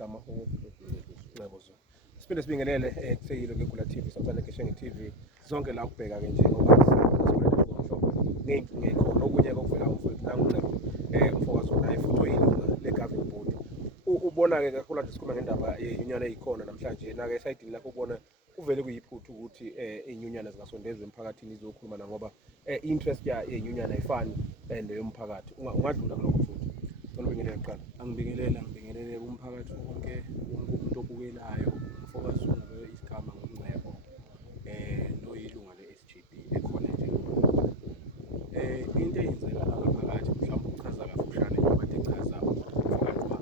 igama Ngcebo. Siphinde sibingelele kusekile kweGula TV Santana Geshenge TV zonke la ukubheka ke nje ngoba ngeyinkinga ekhona okunye kokuvela umfowethu nangu umfokazi wona ifuthi oyilunga le-governing board. Ubona-ke kakhulu nje sikhuluma ngendaba yenyunyana eyikhona namhlanje na-ke esayidini lakho ubona kuvele kuyiphuthu ukuthi iy'nyunyana zingasondezwa emphakathini izokhuluma na ngoba i-interest yenyunyana ayifani neyomphakathi. Ungadlula kulokho futhi ngicela ubingelele kuqala. Ngibingelele umphakathi wonke umuntu obukelayo umfokazi unguwe isigama ngoNgcebo noyilunga le-SGB ekhona njengoba into eyenzeka la ngaphakathi mhlawumbe uchaza kafushane ngoba echaza umfakaqwa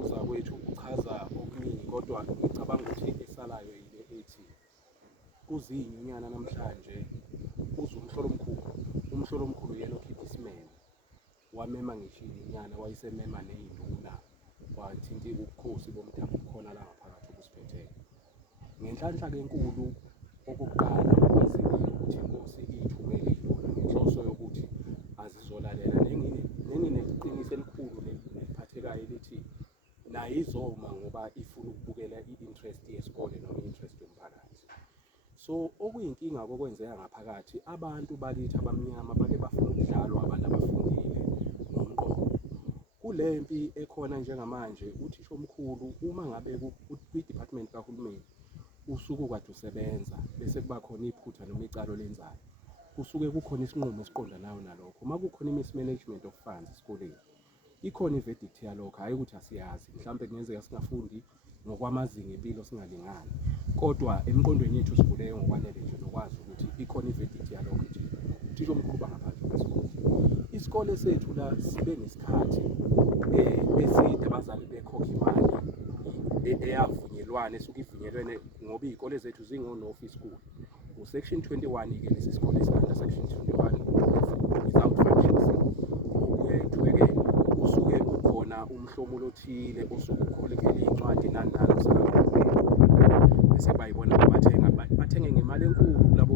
uza kwethu uchaza okuningi kodwa ngicabanga ukuthi esalayo yile ethi kuziyinyunyana namhlanje uze umhlolo omkhulu yena okhipha isimeme wamema ngisho inyana wayisemema neyinduna wathinta ubukhosi bomdabu khona la ngaphakathi obusiphetheyo ngenhlanhla kenkulu okokuqala kwazile ukuthi inkosi iyithumele iduna ngenhloso yokuthi azizolalela neqiniso elikhulu neliphathekayo elithi nayo izoma ngoba ifuna ukubukela i-interest yesikole noma i-interest yomphakathi. So okuyinkinga kokwenzeka ngaphakathi abantu bakithi abamnyama bake bafuna ukudlalwa abantu abafundile nomqondo. Kule mpi ekhona njengamanje uthisha omkhulu uma ngabe kwi-department kahulumeni usuku kade usebenza bese kuba khona iphutha noma icalo lenzayo kusuke kukhona isinqumo esiqondanayo nalokho. Uma kukhona i-mismanagement of funds esikoleni ikhona i-verdict yalokho, hhayi ukuthi asiyazi mhlawumbe kungenzeka singafundi ngokwamazinga empilo singalingani kodwa emqondweni yethu sivuleyo ngokwanele nje nokwazi ukuthi ikhona i-verdict yalokho nje uthisha omkhulu bangaphandle kwesikole. Isikole sethu la sibe nesikhathi eside abazali bekhokha imali eyavunyelwana esuke ivunyelwene ngoba iy'kole zethu zingo-North School. U-Section 21-ke lesi sikole esi-under Section 21 without functions okuye kuthiwe-ke usuke ukhona umhlomulo othile osuke ukholekela iy'ncwadi nani bese bayibona bathenge ngemali enkulu kulabo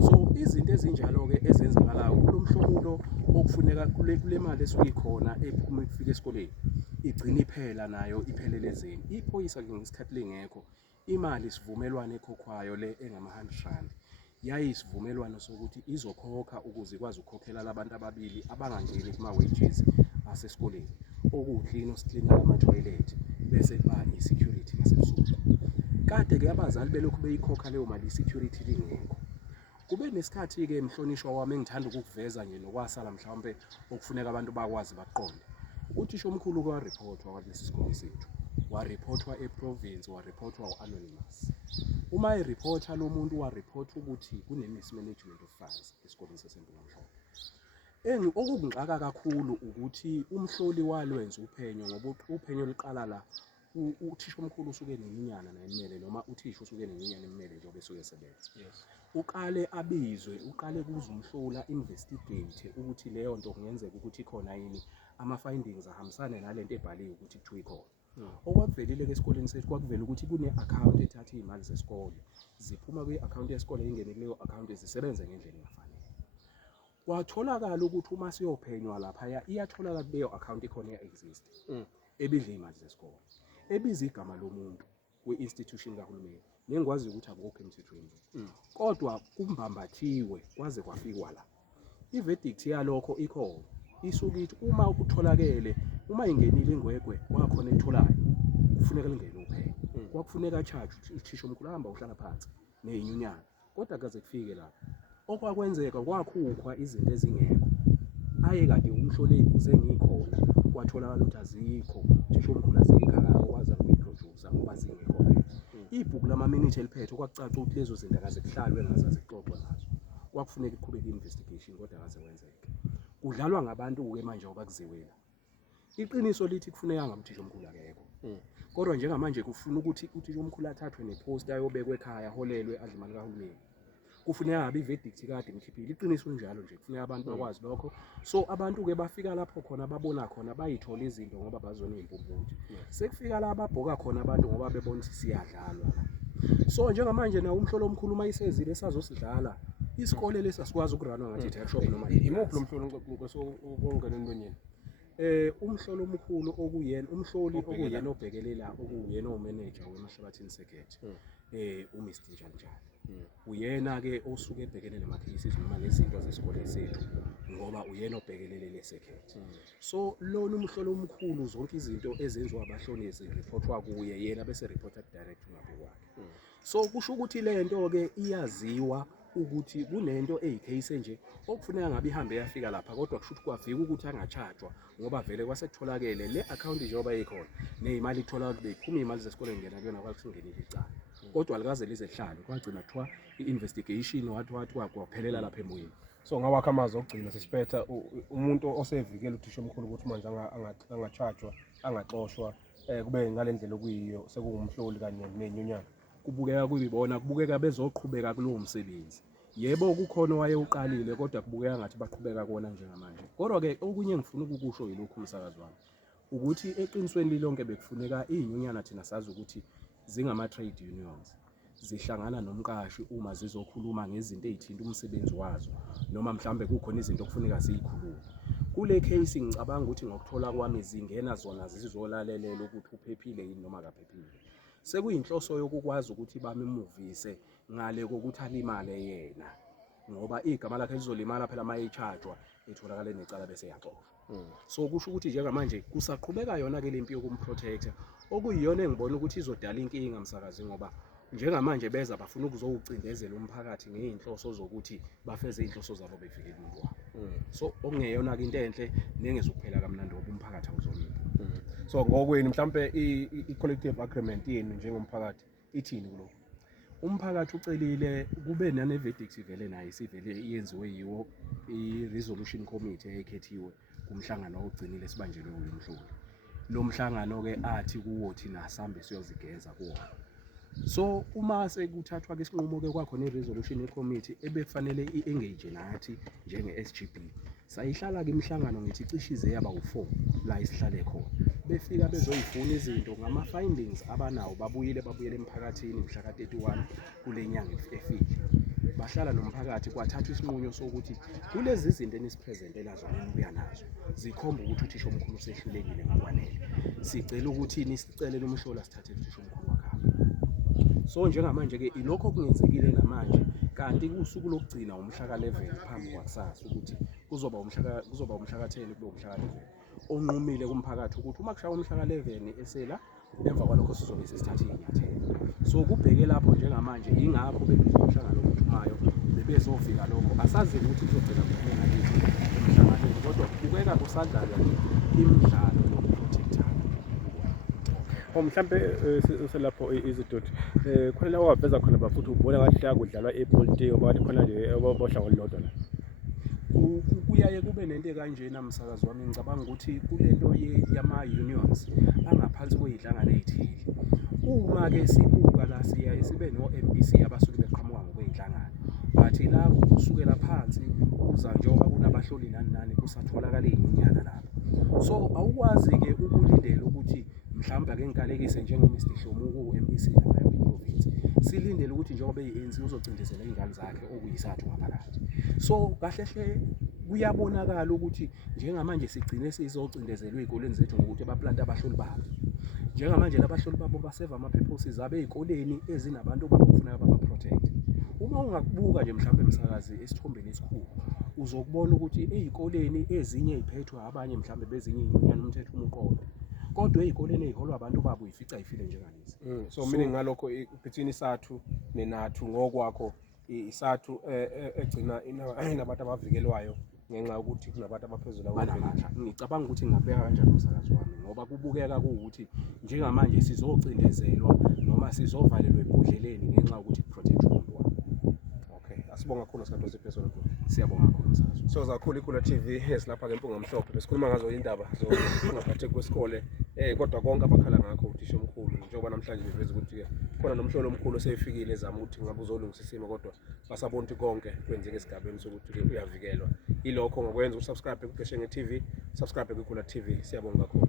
so izinto ezinjalo-ke ezenzakalayo kulo mhlomulo okufuneka kule mali esuke ikhona ephuma ikufika esikoleni igcina iphela nayo iphelelezeni. Iphoyisa ngesikhathi lingekho imali isivumelwano ekhokhwayo le engama-R100 yayisivumelwano sokuthi izokhokha ukuze ikwazi ukukhokhela labantu ababili abangangeni kuma-wages asesikoleni okuwuklina usiklina ama-toilet bese kuba i-security nasebusuku. Kade-ke abazali belokhu beyikhokha leyo mali i-security lingekho. Kube nesikhathi-ke mhlonishwa wami engithanda ukukuveza nje nokwasala mhlawumbe okufuneka abantu bakwazi baqonde. Uthisha omkhulu wariphothwa kwalesi sikole sethu wariphothwa eprovince wariphothwa u-anonymous. Uma eriphotha lo muntu wariphothwa ukuthi kune-mismanagement of funds esikoleni sesempilomhlaba. Okungixaka kakhulu ukuthi umhloli walwenza uphenyo ngoba uphenyo liqala la uthisha omkhulu usuke nenyunyana nayimele noma uthisha usuke nenyunyana imele njengoba esuke esebenza. Uqale abizwe uqale kuze umhlola investigate ukuthi leyo nto kungenzeka ukuthi ikhona yini ama-findings ahambisane nalento ebhaliwe ukuthi kuthiwa ikhona. Okwakuvelile-ke esikoleni sethu kwakuvela ukuthi kune-account ethatha iy'mali zesikole ziphuma kwi-account yesikole ingene kuleyo account zisebenze ngendlela engafanele. Kwatholakala ukuthi uma siyophenywa laphaya iyatholakala kuleyo account ikhona iya-exist ebidla iy'mali zesikole ebiza igama lomuntu we-institution kahulumeni nengikwazi ukuthi akukho emthethweni kodwa kumbambathiwe kwaze kwafikwa la. I-verdict yalokho ikhona isuke ithi uma kutholakele uma ingenile ingwegwe kwakhona etholayo kufuneka lingene uphenyo kwakufuneka charge uthisha omkhulu hamba uhlala phansi neyinyunyana kodwa akaze kufike la. Okwakwenzeka kwakhukhwa izinto ezingekho aye kade umhloli eyibuze ngikhona kwatholakala ukuthi azikho uthisha omkhulu azikho akwazi ukuyiproducer ngoba zingekho. Ibhuku lama-minute eliphethe okwakucaca ukuthi lezo zinto akaze kuhlalwe ngazaze kuxoxwe ngazo kwakufuneka iqhubeke i-investigation kodwa akaze kwenzeke. Kudlalwa ngabantu-ke manje ngoba kuziwela. Iqiniso lithi kufuneka ngamthisha omkhulu akekho kodwa njengamanje kufuna ukuthi uthisha omkhulu athathwe neposta ayobekwa ekhaya aholelwe adle imali kahulumeni. Kufuneka ngabe i-verdict kade imkhiphile. Iqiniso njalo nje kufuneka abantu bakwazi lokho. So abantu-ke bafika lapho khona babona khona bayithola izinto ngoba bazona iy'mpumputhe. Sekufika la babhoka khona abantu ngoba bebona ukuthi siyadlalwa. So njengamanje nawo umhlolo omkhulu uma isezile esazosidlala isikole lesi asikwazi ukuranwa ngathi i-shop noma imuphi lo mhlolo ongena emlonyeni? umhloli omkhulu umhloli okuyena obhekelela okuyena omanager weMahlabathini Circuit uMr Njanjani. Uyena ke osuke ebhekene nama-cases noma nezinto zesikole sethu ngoba uyena obhekelele le circuit. So lona umhloli omkhulu zonke izinto ezenziwa abahlonisi reportwa kuye yena bese reported direct ngakwakhe. So kusho ukuthi le nto ke iyaziwa ukuthi kunento eyicase nje okufuneka ngabe ihambe yafika lapha kodwa kusho ukuthi kwafika ukuthi angachajwa ngoba vele kwasekutholakele le account njengoba ikhona nezimali ithola beyiphuma izimali zesikole ngena kuyona kwakusingenile icala kodwa alikaze lize lihlale kwagcina kuthiwa i-investigation wathi kwaphelela lapha emoyeni. So ngawakho amazwi okugcina sisiphetha umuntu osevikela uthisha omkhulu ukuthi manje angachajwa angaxoshwa kube ngale ndlela okuyiyo sekungumhloli kanye nenyunyana kubukeka kuyibona kubukeka bezoqhubeka kulowo msebenzi. Yebo kukhona wayewuqalile kodwa kubukeka ngathi baqhubeka kona njengamanje. Kodwa ke okunye ngifuna ukukusho yilokhu umsakazi wami ukuthi eqinisweni lilonke bekufuneka izinyunyana thina sazi ukuthi zingama trade unions zihlangana nomqashi uma zizokhuluma ngezinto ezithinta umsebenzi wazo noma mhlambe kukhona izinto okufuneka ziyikhuluma. Kule case ngicabanga ukuthi ngokuthola kwami zingena zona zizolalelela ukuthi uphephile yini noma akaphephile. Sekuyinhloso yokukwazi ukuthi bamemuvise ngale kokuthi alimale yena ngoba igama lakhe lizolimala phela mayechajwa etholakala necala bese yaxoshwa. So kusho ukuthi njengamanje kusaqhubeka yona ke lempi yokumprotector okuyiyona engibona ukuthi izodala inkinga msakazi ngoba njengamanje beza bafuna ukuzowucindezela umphakathi ngeinhloso zokuthi bafeze inhloso zabo bevikela umuntu wabo. So okungeyona ke into enhle nengezokuphela kamnandi ngoba umphakathi awuzomile. So ngokweni mhlambe i-collective agreement yenu njengomphakathi ithini kuloko? Umphakathi ucelile kube nane verdict vele nayo isivele iyenziwe yiwo i-resolution committee eyekhethiwe kumhlangano ogcinile sibanjelwe umhloli. Lo mhlangano ke athi kuwo thina sambe siyozigeza kuwona. So uma sekuthathwa ke isinqumo ke kwakhona i-resolution committee ebefanele i-engage nathi njenge-SGB. Sayihlala ke imihlangano ngithi cishize yaba u4 la isihlale khona. Befika bezoyifuna izinto ngama findings abanawo babuyele emphakathini mhla ka31 kule nyanga efike. Bahlala nomphakathi kwathathwa isinqumo sokuthi kulezi zinto enisipresentela zona enibuya nazo zikhomba ukuthi uthisha omkhulu usehlulekile ngakwanele. Sicela ukuthi nisicele umhlola sithathe uthisha omkhulu wakhe. So njengamanje ke ilokho kungenzekile namanje kanti kusuku lokugcina umhla ka11 phambi kwakusasa ukuthi kuzoba umhla ka10 kube umhla ka11 onqumile kumphakathi ukuthi uma kushaya umhla ka11 esela emva kwalokho sizobe sesithatha inyathelo. So kubheke lapho njengamanje ingapho bekuzohlangana lokuthmayo bezofika lokho asazi ukuthi kuzogcina kuphela ngalezi emhlanganweni kodwa kubeka kusadlala imidlalo yokuprotectana. Mhlambe selapho izidoti khona la waveza khona bafuthi ubona ngathi la kudlalwa epolitiki ngoba khona nje abohlango olodwa la. Kuyaye kube nento kanjena msakazi wami ngicabanga ukuthi kulento yama unions angaphansi kweyidlangana ezithile. Uma ke sibuka la siya sibe no MEC abasuke beqhamuka ngokweyidlangana. Bathi la kusukela phansi kuza njengoba kunabahloli nani kusatholakala izinyunyana lapha. So awukwazi ke ukulindela ukuthi mhlawumbe ake ngikalekise njengoMr Hlomuko MEC lapha eProvince. Silindele ukuthi njengoba iANC uzocindezela ingane zakhe okuyisathu ngaphakathi. So kahle kuyabonakala ukuthi njengamanje sigcine sizocindezelwa ezikoleni zethu ngokuthi baplanta abahloli babo. Njengamanje labahloli babo baseva ama-purposes abe ezikoleni ezinabantu abakufuneka baba-protect. Uma ungakubuka nje mhlawumbe emsakazi esithombeni esikhulu uzokubona ukuthi ezikoleni ezinye eziphethwe abanye mhlawumbe bezinye izinyunyana umthetho umuqondo. Kodwa ezikoleni eziholwa abantu babo ifica ifile njengalezi. So meaning ngalokho between isathu nenathu ngokwakho isathu egcina inabantu abavikelwayo ngenxa yokuthi kunabantu abaphezulu abanamandla. Ngicabanga ukuthi ngingabeka kanjani umsakazi wami ngoba kubukeka ukuthi njengamanje sizocindezelwa noma sizovalelwa ebhodleleni ngenxa yokuthi protect umuntu wami. Okay, asibonga kakhulu sikhathi siphezulu. Siyabonga kakhulu msakazi. So zakhulu iKhula TV esilapha ke Mpunga Mhlophe besikhuluma ngazo indaba zokungaphatheki kwesikole kodwa konke abakhala ngakho uthisha omkhulu njengoba namhlanje beveza ukuthi ke khona nomhlolo omkhulu osefikile ezama ukuthi ngabe uzolungisa isimo kodwa basabona ukuthi konke kwenzeke esigabeni sokuthi ke uyavikelwa. Ilokho ngokwenza usubscribe kuGeshenge TV, subscribe kuKhula TV. Siyabonga kakhulu.